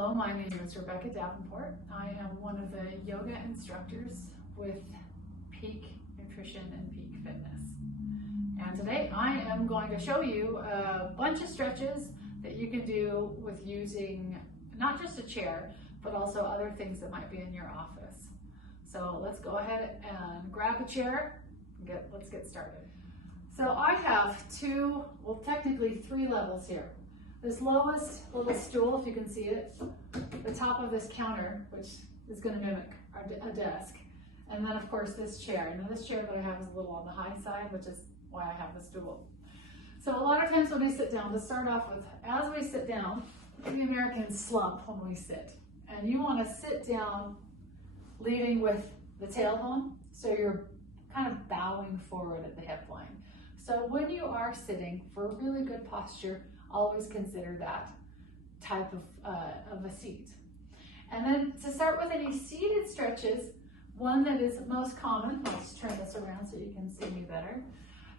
Hello, my name is Rebecca Davenport. I am one of the yoga instructors with Peak Nutrition and Peak Fitness. And today I am going to show you a bunch of stretches that you can do with using not just a chair, but also other things that might be in your office. So let's go ahead and grab a chair and let's get started. So I have technically three levels here. This lowest little stool, if you can see it, the top of this counter, which is going to mimic a desk, and then of course this chair. Now this chair that I have is a little on the high side, which is why I have the stool. So a lot of times when we sit down, to start off with, as we sit down, the Americans slump when we sit. And you want to sit down leading with the tailbone, so you're kind of bowing forward at the hip line. So when you are sitting, for really good posture, always consider that type of a seat. And then to start with any seated stretches, one that is most common, let's turn this around so you can see me better,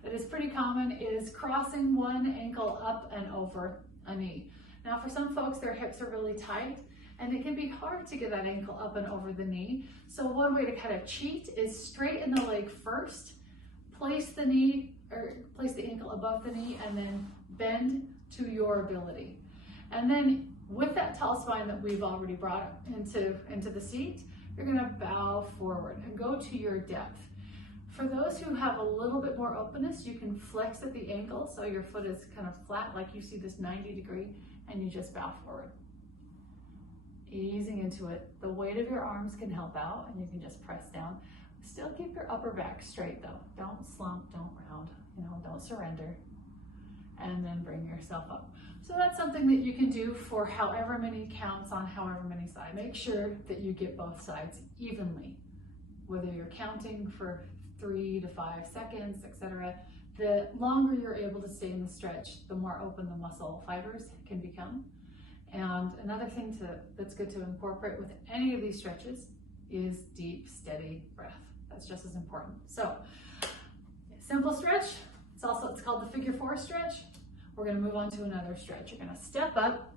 that is pretty common is crossing one ankle up and over a knee. Now for some folks, their hips are really tight and it can be hard to get that ankle up and over the knee. So one way to kind of cheat is straighten the leg first, place the ankle above the knee, and then bend to your ability. And then with that tall spine that we've already brought into the seat, you're gonna bow forward and go to your depth. For those who have a little bit more openness, you can flex at the ankle so your foot is kind of flat, like you see this 90 degree, and you just bow forward. Easing into it. The weight of your arms can help out, and you can just press down. Still keep your upper back straight though. Don't slump, don't round, don't surrender. And then bring yourself up. So that's something that you can do for however many counts on however many sides. Make sure that you get both sides evenly. Whether you're counting for 3 to 5 seconds, etc. The longer you're able to stay in the stretch, the more open the muscle fibers can become. And another thing that's good to incorporate with any of these stretches is deep, steady breath. That's just as important. So, simple stretch. It's called the figure 4 stretch. We're going to move on to another stretch. You're going to step up,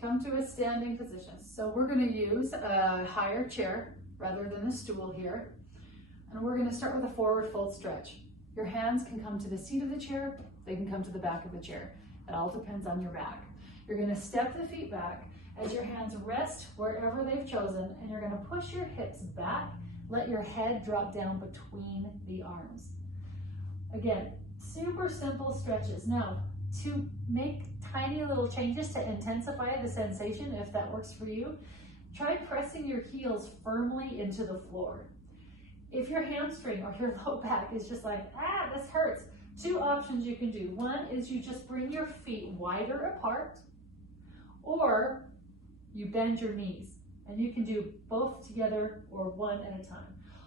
come to a standing position. So we're going to use a higher chair rather than the stool here. And we're going to start with a forward fold stretch. Your hands can come to the seat of the chair. They can come to the back of the chair. It all depends on your back. You're going to step the feet back as your hands rest wherever they've chosen, and you're going to push your hips back. Let your head drop down between the arms. Again, super simple stretches. Now, to make tiny little changes to intensify the sensation, if that works for you, try pressing your heels firmly into the floor. If your hamstring or your low back is just like, this hurts, 2 options you can do. One is you just bring your feet wider apart, or you bend your knees. And you can do both together or one at a time.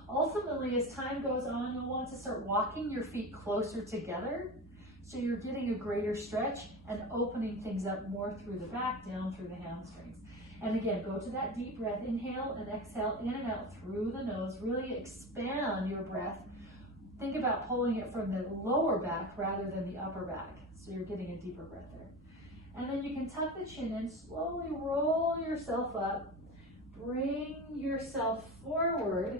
Ultimately, as time goes on, you'll want to start walking your feet closer together so you're getting a greater stretch and opening things up more through the back, down through the hamstrings. And again, go to that deep breath. Inhale and exhale in and out through the nose. Really expand your breath. Think about pulling it from the lower back rather than the upper back, so you're getting a deeper breath there. And then you can tuck the chin in, slowly roll yourself up, bring yourself forward,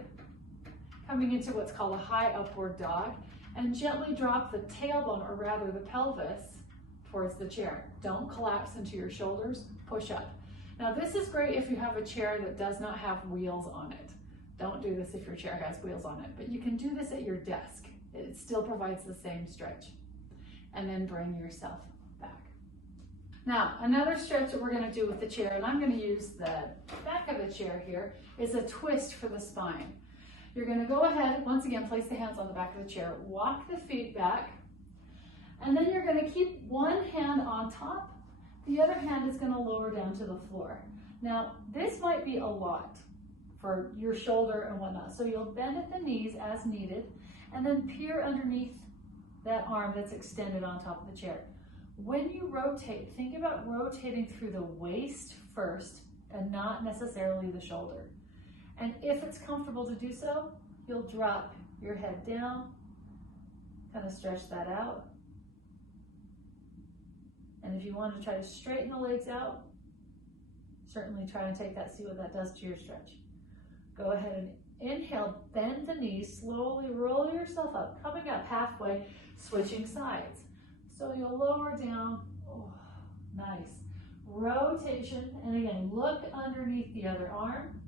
coming into what's called a high upward dog, and gently drop the tailbone, or rather the pelvis, towards the chair. Don't collapse into your shoulders, push up. Now this is great if you have a chair that does not have wheels on it. Don't do this if your chair has wheels on it, but you can do this at your desk. It still provides the same stretch. And then bring yourself back. Now, another stretch that we're going to do with the chair, and I'm going to use the back of the chair here, is a twist for the spine. You're going to go ahead, once again, place the hands on the back of the chair, walk the feet back, and then you're going to keep one hand on top, the other hand is going to lower down to the floor. Now, this might be a lot for your shoulder and whatnot, so you'll bend at the knees as needed, and then peer underneath that arm that's extended on top of the chair. When you rotate, think about rotating through the waist first and not necessarily the shoulder. And if it's comfortable to do so, you'll drop your head down, kind of stretch that out. And if you want to try to straighten the legs out, certainly try to take that, see what that does to your stretch. Go ahead and inhale, bend the knees, slowly roll yourself up, coming up halfway, switching sides. So you'll lower down, oh, nice. Rotation, and again, look underneath the other arm.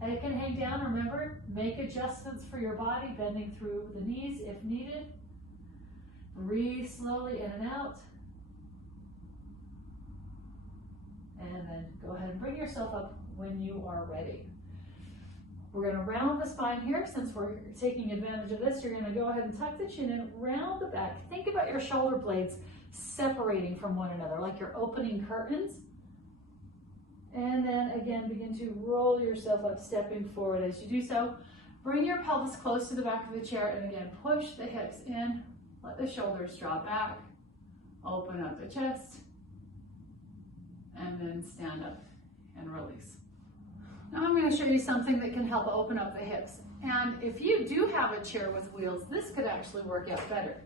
Head can hang down, remember, make adjustments for your body, bending through the knees if needed. Breathe slowly in and out. And then go ahead and bring yourself up when you are ready. We're going to round the spine here. Since we're taking advantage of this, you're going to go ahead and tuck the chin in, round the back. Think about your shoulder blades separating from one another, like you're opening curtains. And then again, begin to roll yourself up, stepping forward as you do so. Bring your pelvis close to the back of the chair, and again, push the hips in. Let the shoulders drop back. Open up the chest. And then stand up and release. Now I'm going to show you something that can help open up the hips. And if you do have a chair with wheels, this could actually work out better.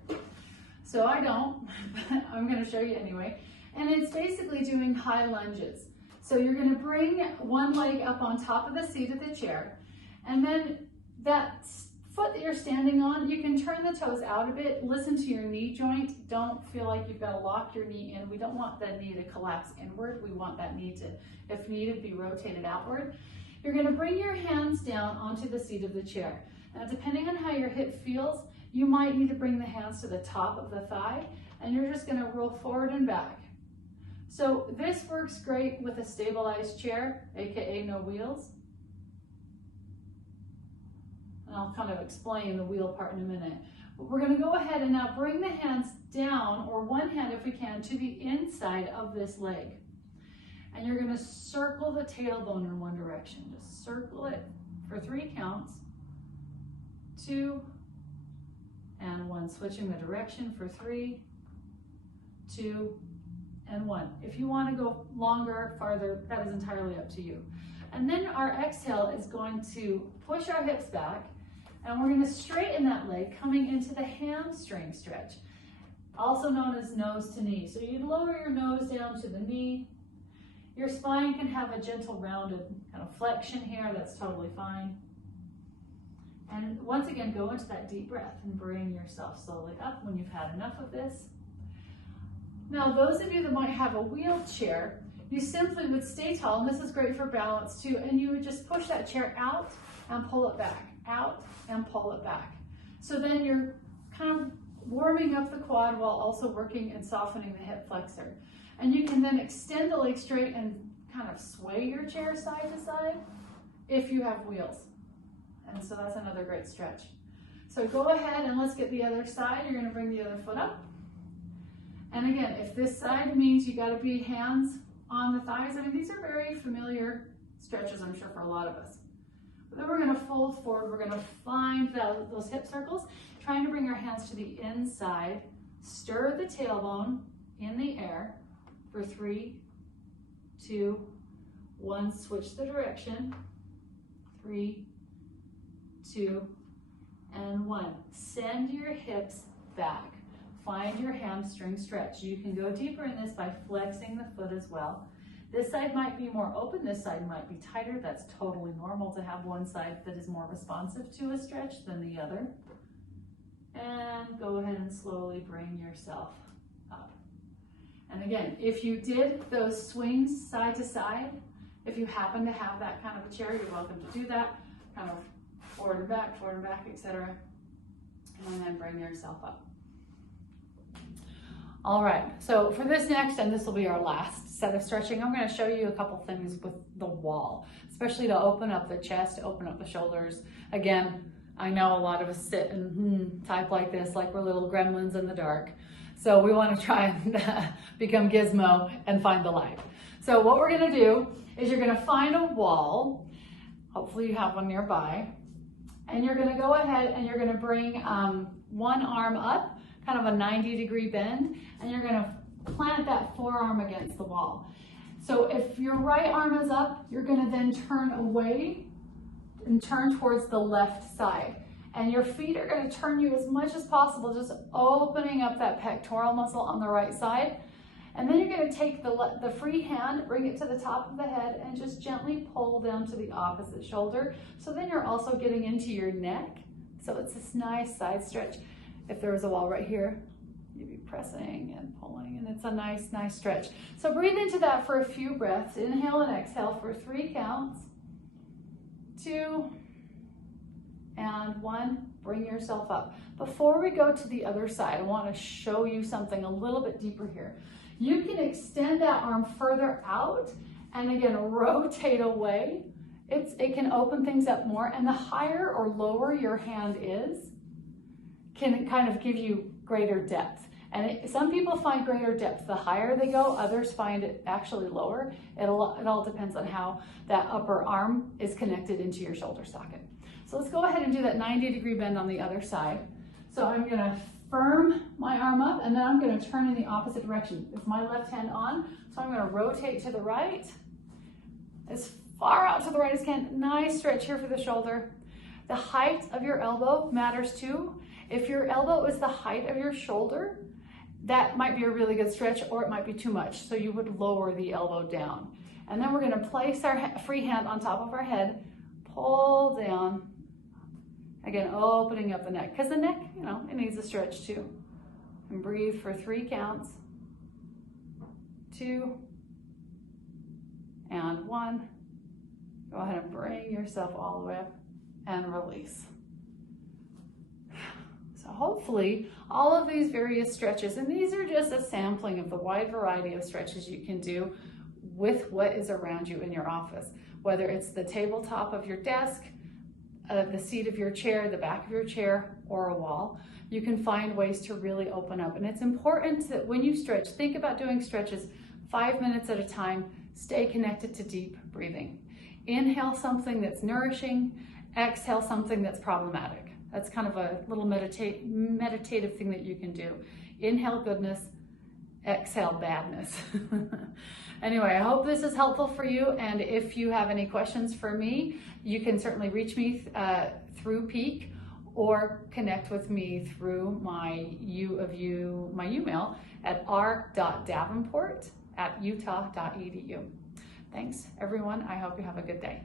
So I don't, but I'm going to show you anyway. And it's basically doing high lunges. So you're going to bring one leg up on top of the seat of the chair, and then that foot that you're standing on, you can turn the toes out a bit, listen to your knee joint. Don't feel like you've got to lock your knee in. We don't want that knee to collapse inward. We want that knee to, if needed, be rotated outward. You're going to bring your hands down onto the seat of the chair. Now, depending on how your hip feels, you might need to bring the hands to the top of the thigh, and you're just going to roll forward and back. So this works great with a stabilized chair, aka no wheels. And I'll kind of explain the wheel part in a minute. But we're going to go ahead and now bring the hands down, or one hand if we can, to the inside of this leg. And you're going to circle the tailbone in one direction. Just circle it for 3 counts. 2 and 1. Switching the direction for 3, 2, and 1. If you want to go longer, farther, that is entirely up to you. And then our exhale is going to push our hips back, and we're going to straighten that leg, coming into the hamstring stretch, also known as nose to knee. So you lower your nose down to the knee. Your spine can have a gentle rounded kind of flexion here. That's totally fine. And once again, go into that deep breath and bring yourself slowly up when you've had enough of this. Now, those of you that might have a wheelchair, you simply would stay tall, and this is great for balance too, and you would just push that chair out and pull it back, out and pull it back. So then you're kind of warming up the quad while also working and softening the hip flexor. And you can then extend the leg straight and kind of sway your chair side to side if you have wheels. And so that's another great stretch. So go ahead and let's get the other side. You're going to bring the other foot up. And again, if this side means you got to be hands on the thighs, I mean, these are very familiar stretches, I'm sure, for a lot of us. But then we're going to fold forward. We're going to find those hip circles, trying to bring our hands to the inside. Stir the tailbone in the air for 3, 2, 1. Switch the direction. 3, 2, and 1. Send your hips back. Find your hamstring stretch. You can go deeper in this by flexing the foot as well. This side might be more open, this side might be tighter. That's totally normal to have one side that is more responsive to a stretch than the other. And go ahead and slowly bring yourself up. And again, if you did those swings side to side, if you happen to have that kind of a chair, you're welcome to do that. Kind of forward and back, etc. And then bring yourself up. All right, so for this next, and this will be our last set of stretching, I'm going to show you a couple things with the wall, especially to open up the chest, open up the shoulders. Again, I know a lot of us sit and type like this, like we're little gremlins in the dark. So we want to try and become Gizmo and find the light. So what we're going to do is you're going to find a wall. Hopefully you have one nearby. And you're going to go ahead and you're going to bring one arm up, kind of a 90-degree bend, and you're going to plant that forearm against the wall. So if your right arm is up, you're going to then turn away and turn towards the left side. And your feet are going to turn you as much as possible, just opening up that pectoral muscle on the right side. And then you're going to take the free hand, bring it to the top of the head, and just gently pull down to the opposite shoulder. So then you're also getting into your neck. So it's this nice side stretch. If there was a wall right here, you'd be pressing and pulling, and it's a nice, nice stretch. So breathe into that for a few breaths. Inhale and exhale for 3 counts. 2 and 1. Bring yourself up. Before we go to the other side, I want to show you something a little bit deeper here. You can extend that arm further out and again rotate away. It can open things up more, and the higher or lower your hand is can kind of give you greater depth. And some people find greater depth the higher they go, others find it actually lower. It all depends on how that upper arm is connected into your shoulder socket. So let's go ahead and do that 90-degree bend on the other side. So I'm going to firm my arm up, and then I'm going to turn in the opposite direction. It's my left hand on, so I'm going to rotate to the right, as far out to the right as I can. Nice stretch here for the shoulder. The height of your elbow matters too. If your elbow is the height of your shoulder, that might be a really good stretch, or it might be too much. So you would lower the elbow down. And then we're going to place our free hand on top of our head, pull down. Again, opening up the neck, because the neck, it needs a stretch too. And breathe for 3 counts. 2 and 1. Go ahead and bring yourself all the way up and release. So hopefully all of these various stretches, and these are just a sampling of the wide variety of stretches you can do with what is around you in your office, whether it's the tabletop of your desk, the seat of your chair, the back of your chair, or a wall. You can find ways to really open up. And it's important that when you stretch, think about doing stretches 5 minutes at a time. Stay connected to deep breathing. Inhale something that's nourishing, exhale something that's problematic. That's kind of a little meditative thing that you can do. Inhale goodness, exhale badness. Anyway, I hope this is helpful for you, and if you have any questions for me, you can certainly reach me through Peak or connect with me through my email at r.davenport@utah.edu. Thanks, everyone. I hope you have a good day.